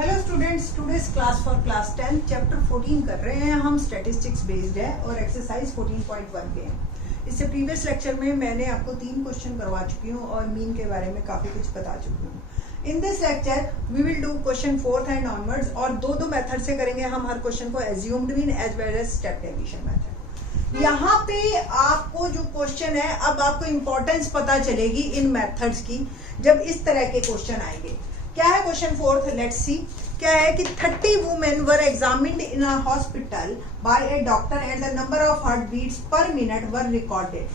Hello students, today's class for class 10 chapter 14 कर रहे हैं हम। स्टैटिस्टिक्स बेस्ड है और एक्सरसाइज 14.1 के हैं। इससे प्रीवियस लेक्चर में मैंने आपको 3 क्वेश्चन करवा चुकी हूँ और मीन के बारे में काफी कुछ बता चुकी हूँ। In this lecture we will do question 4th and onwards और दो मेथड से करेंगे हम हर क्वेश्चन को, assumed mean as well as step deviation method. यहाँ पे आपको जो क्वेश्चन है, अब आपको इंपॉर्टेंस पता चलेगी इन मेथड्स की जब इस तरह के क्वेश्चन आएंगे। क्या है क्वेश्चन 4th? Let's see. क्या है कि 30 women were examined in a hospital by a doctor and the number of heart beats per minute were recorded.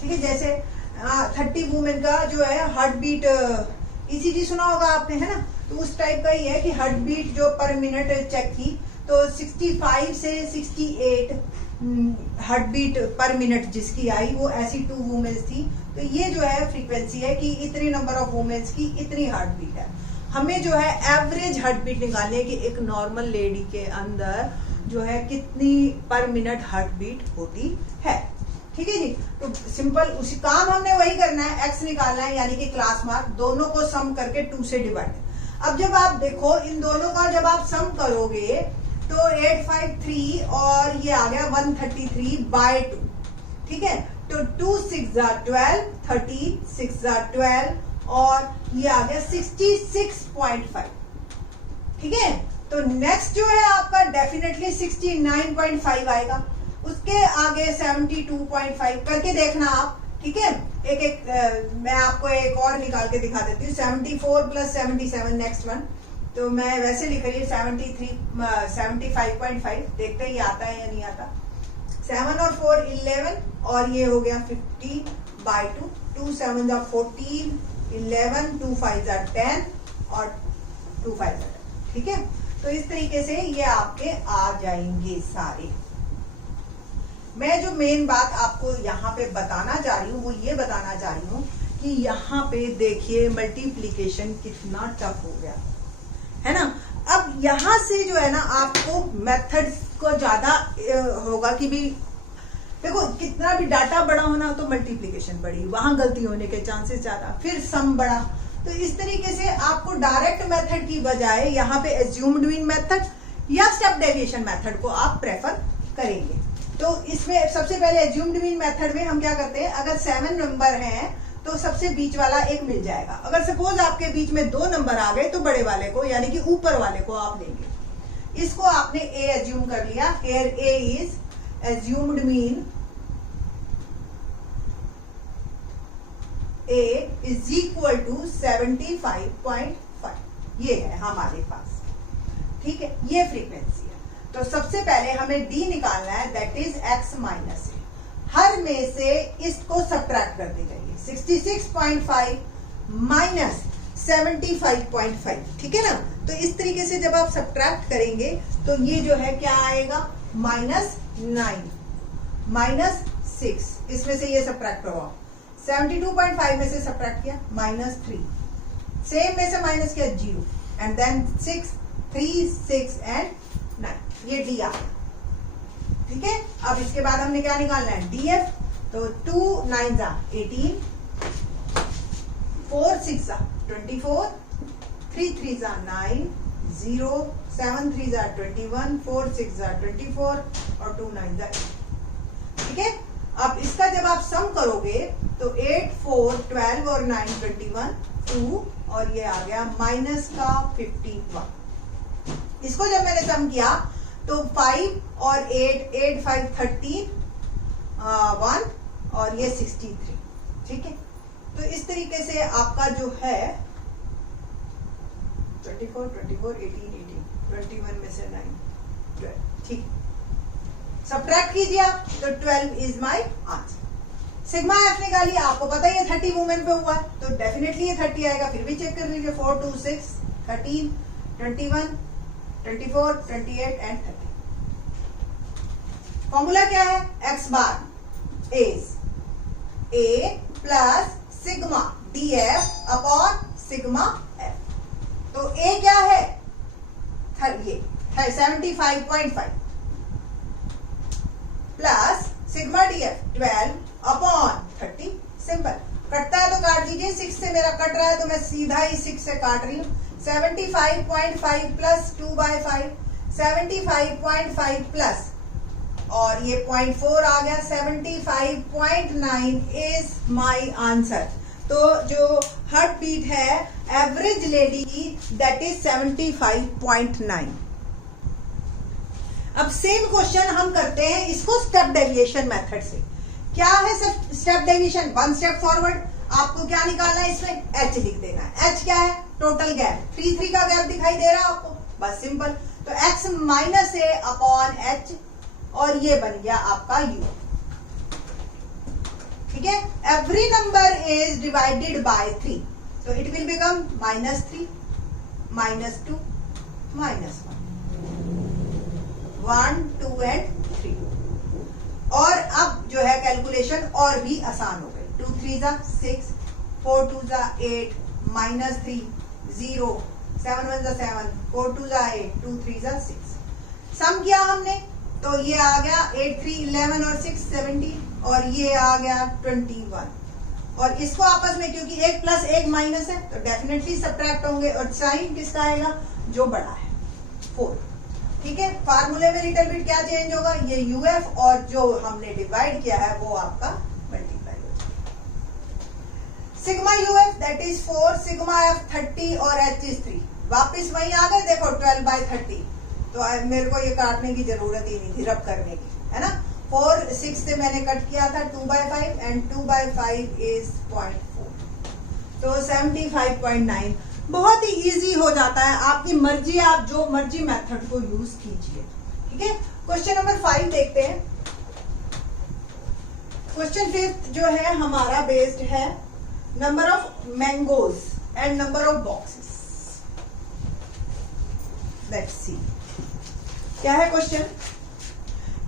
ठीक है, जैसे 30 वुमेन का जो है हार्ट बीट, ईसीजी सुना होगा आपने, है ना? तो उस टाइप का ही है कि हार्ट बीट जो पर मिनट चेक की तो 65 से 68 हार्ट बीट पर मिनट जिसकी आई वो ऐसी 2 वुमेन्स थी। तो ये जो है फ्रीक्वेंसी है कि इतने नंबर ऑफ वुमेन्स की इतनी हार्ट बीट है। हमें जो है एवरेज हार्ट बीट निकालनी है कि एक नॉर्मल लेडी के अंदर जो है कितनी पर मिनट हार्ट बीट होती है। ठीक है जी, तो सिंपल उसी काम हमने वही करना है, एक्स निकालना है यानी कि क्लास मार्क, दोनों को सम करके 2 से डिवाइड। अब जब आप देखो इन दोनों का जब आप सम करोगे तो 853 और ये आ गया 133/2। ठीक है, तो 2 6 12, 30 6 12 और ये आ गया 66.5। ठीक है, तो नेक्स्ट जो है आपका डेफिनेटली 69.5 आएगा, उसके आगे 72.5 करके देखना आप। ठीक है, मैं आपको एक और निकाल के दिखा देती हूँ। 74 + 77 नेक्स्ट वन, तो मैं वैसे लिख रही हूँ 75.5। देखते हैं ये आता है या नहीं आता। 7 और 4 11 और ये हो गया 50/2। 2 7 14, 11 2 5 10 और 2 5 10। ठीक है, तो इस तरीके से ये आपके आ जाएंगे सारे। मैं जो मेन बात आपको यहाँ पे बताना जा रही हूँ वो ये बताना जा रही हूँ कि यहाँ पे देखिए मल्टीप्लीकेशन कितना टफ हो गया है ना। अब यहाँ से जो है ना आपको मेथड्स को ज्यादा होगा कि भी देखो कितना भी डाटा बड़ा होना तो मल्टीप्लिकेशन बड़ी, वहां गलती होने के चांसेस ज्यादा, फिर सम बड़ा। तो इस तरीके से आपको डायरेक्ट मेथड की बजाय यहाँ पे एज्यूम्ड मीन मेथड या स्टेप डेविएशन मेथड को आप प्रेफर करेंगे। तो इसमें सबसे पहले एज्यूम्ड मीन मेथड में हम क्या करते हैं, अगर 7 नंबर हैं तो सबसे बीच वाला एक मिल जाएगा। अगर सपोज आपके बीच में 2 नंबर आ गए तो बड़े वाले को यानी कि ऊपर वाले को आप लेंगे। इसको आपने ए एज्यूम कर लिया। Here A is assumed mean A is equal to 75.5। ये है हमारे पास। ठीक है, ये फ्रीक्वेंसी है। तो सबसे पहले हमें D निकालना है, दैट इज x माइनस ए। हर में से इसको सब्ट्रैक्ट कर दी जाएगी। 66.5 माइनस 75.5। ठीक है ना, तो इस तरीके से जब आप सब्ट्रैक्ट करेंगे तो ये जो है क्या आएगा, -9 -6। इसमें से ये सब्ट्रैक्ट करो। 72.5 में से सब्ट्रैक्ट किया -3, सेम में से माइनस किया 0 एंड देन 6 3 6 एंड 9, ये डी आ गया। ठीक है, अब इसके बाद हमने क्या निकालना है, डीएफ। तो 2 9 18, 4 6 24, 3 3 9, 0 7 3 21, 4 6 24 और 2 9 8। ठीक है, अब इसका जब आप सम करोगे तो 8 4 12 और 9 21 2 और ये आ गया माइनस का 51। इसको जब मैंने सम किया तो 5 और 8 8 5 13 1 और ये 63। ठीक है, तो इस तरीके से आपका जो है 24 24 18 18 21 में से 9 12। ठीक, सब्ट्रैक्ट कीजिए आप तो 12 is my answer. Sigma F निकालिए, आपको पता ही है 30 वुमेन पे हुआ तो डेफिनेटली ये 30 आएगा। फिर भी चेक कर लीजिए, 4 2 6 13 21 24 28 एंड 30। फॉर्मूला क्या है, x bar is a plus sigma D F upon sigma F. तो ए क्या है, ये 75.5 plus sigma D F 12 upon 30। Simple, कटता है तो काट दीजिए। 6 से मेरा कट रहा है तो मैं सीधा ही 6 से काट रही हूँ। 75.5 प्लस 2/5, 75.5 प्लस और ये 0.4 आ गया, 75.9 इज माई आंसर। तो जो हार्ट बीट है एवरेज लेडी की दैट इज 75.9। अब सेम क्वेश्चन हम करते हैं इसको स्टेप डेविएशन मेथड से। क्या है step deviation? One step forward. आपको क्या निकालना है इसमें? एच लिख देना है। एच क्या है? Total gap. 3 का गैप दिखाई दे रहा है आपको, बस सिंपल। तो एक्स माइनस ए अपॉन एच और ये बन गया आपका यू। ठीक है, every number is divided by 3, तो इट विल बिकम -3, -2, -1, 1, 2 एंड 3। और अब जो है कैलकुलेशन और भी आसान हो गई। 2 3 जा 6, 4 2 जा 8, -3, 0, 7 1 जा 7, 4 2 जा 8, 2 3 जा 6। सम किया हमने तो ये आ गया 8 3 11 और 6 17 और ये आ गया 21। और इसको आपस में क्योंकि 1 प्लस 1 माइनस है तो डेफिनेटली सब्ट्रैक्ट होंगे और साइन किसका आएगा? जो बड़ा है 4। ठीक है, फार्मूले में लिटिल बिट क्या चेंज होगा? ये यूएफ और जो हमने डिवाइड किया है वो आपका मल्टीप्लाई हो जाएगा। Sigma UF that is 4, sigma F 30 और एच इज 3। वापिस वही आ गए, देखो 12/30। तो मेरे को ये काटने की जरूरत ही नहीं थी, रब करने की, है ना। 4 6 से मैंने कट किया था 2/5 एंड 2/5 इज 0.4, तो 75.9। बहुत ही इजी हो जाता है, आपकी मर्जी, आप जो मर्जी मेथड को यूज कीजिए। ठीक है, क्वेश्चन नंबर 5 देखते हैं। क्वेश्चन 5 जो है हमारा बेस्ड है number of mangoes and number of boxes. Let's see क्या है question.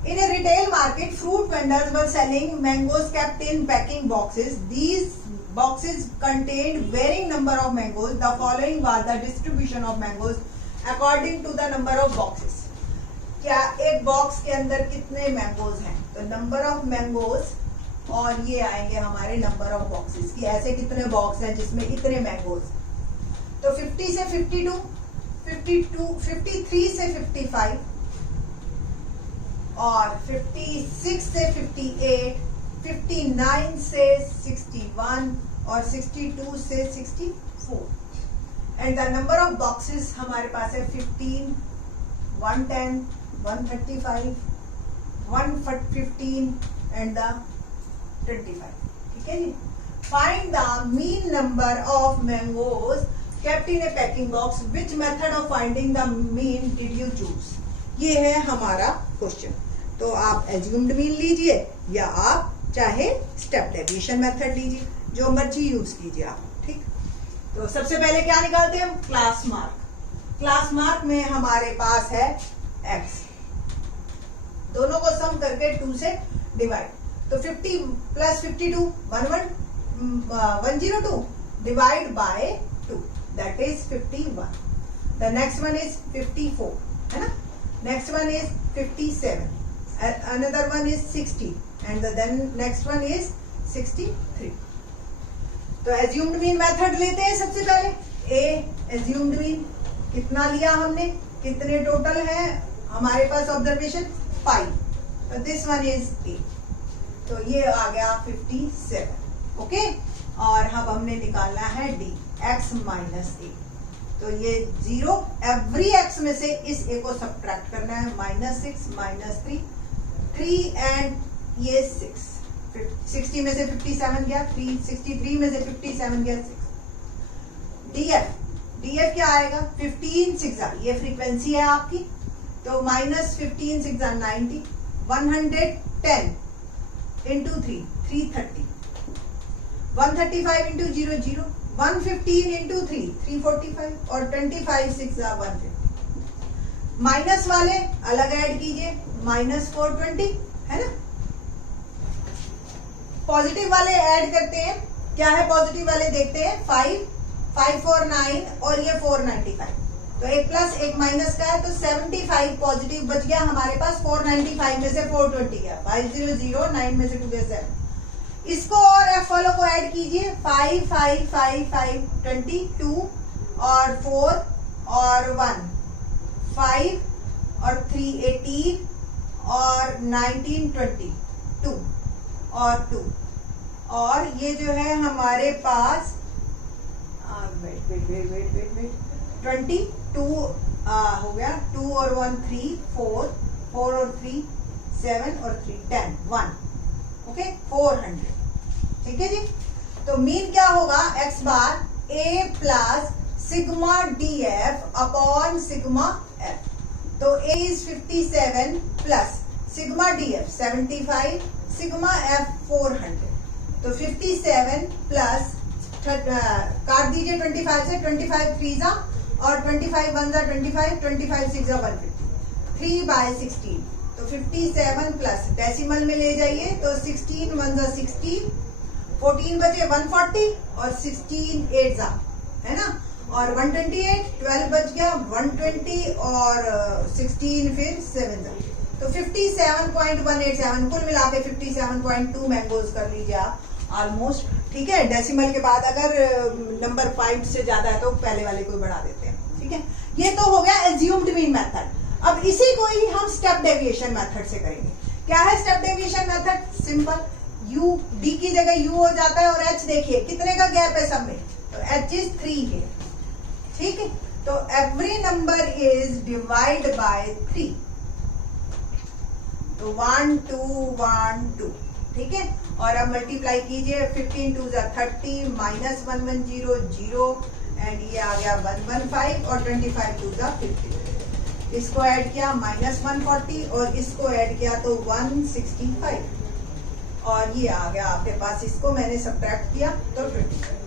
In a retail market, fruit vendors were selling mangoes kept in packing boxes. These boxes contained varying number of mangoes. The following was the distribution of mangoes according to the number of boxes. क्या एक box के अंदर कितने mangoes हैं? तो number of mangoes और ये आएंगे हमारे नंबर ऑफ बॉक्सेस कि ऐसे कितने बॉक्स हैं जिसमें इतने मैंगोज। तो 50 से 52, 53 से 55 और 56 से 58, 59 से 61 और 62 से 64। And the number of boxes हमारे पास है 15, 110, 135, 115 एंड द 25। ठीक है जी। Find the mean number of mangoes kept in a packing box. Which method of finding the mean did you choose? ये है हमारा क्वेश्चन। तो आप एज्यूम्ड मीन लीजिए या आप चाहे स्टेप डेविएशन मेथड लीजिए, जो मर्जी यूज कीजिए आप। ठीक, तो सबसे पहले क्या निकालते हैं हम? Class mark. क्लास मार्क में हमारे पास है x, दोनों को सम करके 2 से डिवाइड। तो 50 plus 52 102 divide by 2 that is 51। The next one is 54, है ना। Next one is 57, another one is 60 and then next one is 63। तो assumed mean मेथड लेते हैं सबसे पहले। a assumed mean कितना लिया हमने, कितने टोटल है हमारे पास ऑब्जर्वेशन 5, तो दिस वन इज a, तो ये आ गया 57। ओके, और अब हमने निकालना है d x माइनस a। तो ये 0, एवरी x में से इस a को सब्ट्रैक्ट करना है। -6 -3 3 एंड ये 6, 60 में से 57 गया 3, 63 में से 57 गया 6। df क्या आएगा? 15 6 ये फ्रीक्वेंसी है आपकी, तो -15 6 90, 110 इंटू 3 330, 135 इंटू 0 0, 115 इंटू 3 345 और 25 6 150। माइनस वाले अलग ऐड कीजिए, -420, है ना। पॉजिटिव वाले ऐड करते हैं, क्या है पॉजिटिव वाले देखते हैं। 5 5 4 9 और ये 495, तो एक प्लस एक माइनस का है, तो 75 पॉजिटिव बच गया हमारे पास। 495 में से 420 गया, 500 9 में से 2 गया 7। इसको और एफ वालों को ऐड कीजिए, 5 5 5 5 22 और 4 और 1 5 और 3 18 और 19 20 2 और 2 और ये जो है हमारे पास वेट 22 हो गया 2 और 1 3 4 4 और 3 7 और 3 10 1 ओके 400 ठीक है जी। तो मीन क्या होगा x bar a plus sigma df upon sigma f। तो a is 57 plus sigma df 75 sigma f 400। तो 57 प्लस काट दीजिए 25 से 25 3 जा और 25 1 जा 25 25 6 जा 150 3/16। तो 57 प्लस डेसिमल में ले जाइए तो 16 1 जा 16 14 बचे 140 और 16 8 जा है ना और 128 12 बच गया 120 और 16 फिर 7 जा। तो 57.187 कुल मिला के 57.2 मैंगोज कर लीजिए आप ऑलमोस्ट ठीक है। डेसिमल के बाद अगर नंबर 5 से ज्यादा है तो पहले वाले को बढ़ा देते हैं ठीक है। ये तो हो गया एज्यूम्ड मीन मेथड। अब इसी को ही हम स्टेप डेविएशन मेथड से करेंगे। क्या है step deviation method? Simple, u d की जगह u हो जाता है और h देखिए कितने का गैप है सब में, तो h इज 3 है ठीक है। तो every number is divide by 3 तो 1 2 1 2 ठीक है। और अब मल्टीप्लाई कीजिए 15 2 30 माइनस 110 0 एंड ये आ गया 115 और 25 2 50। इसको ऐड किया माइनस 140 और इसको ऐड किया तो 165 और ये आ गया आपके पास। इसको मैंने सब्ट्रैक्ट किया तो 25।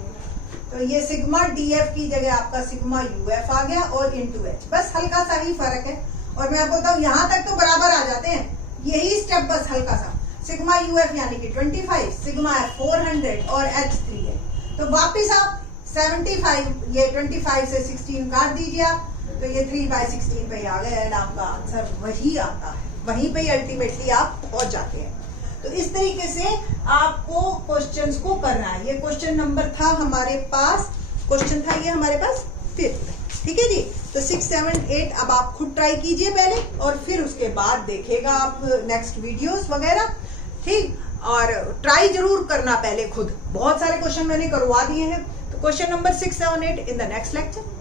तो ये सिग्मा डीएफ की जगह आपका सिग्मा यूएफ आ गया और इनटू एच। बस हल्का सा ही फर्क है और मैं आपको बताऊं यहाँ तक तो बराबर आ जाते हैं, यही स्टेप बस हल्का सा। सिग्मा यूएफ यानी कि 25, सिग्मा एफ 400 और एच 3 है। तो वापिस आप 75 ये 25 से 16 काट दीजिए आप तो ये 3/16 पे आ गया एंड आपका आंसर वही आता है, वहीं पे अल्टीमेटली आप पहुंच जाते हैं। तो इस तरीके से आपको क्वेश्चंस को करना है। ये क्वेश्चन नंबर था हमारे पास, क्वेश्चन था ये हमारे पास 5th ठीक है जी। तो 6 7 8 अब आप खुद ट्राई कीजिए पहले और फिर उसके बाद देखेगा आप नेक्स्ट वीडियोस वगैरह ठीक। और ट्राई जरूर करना पहले खुद, बहुत सारे क्वेश्चन मैंने करवा दिए हैं। तो question number 6 7 8 in the next lecture.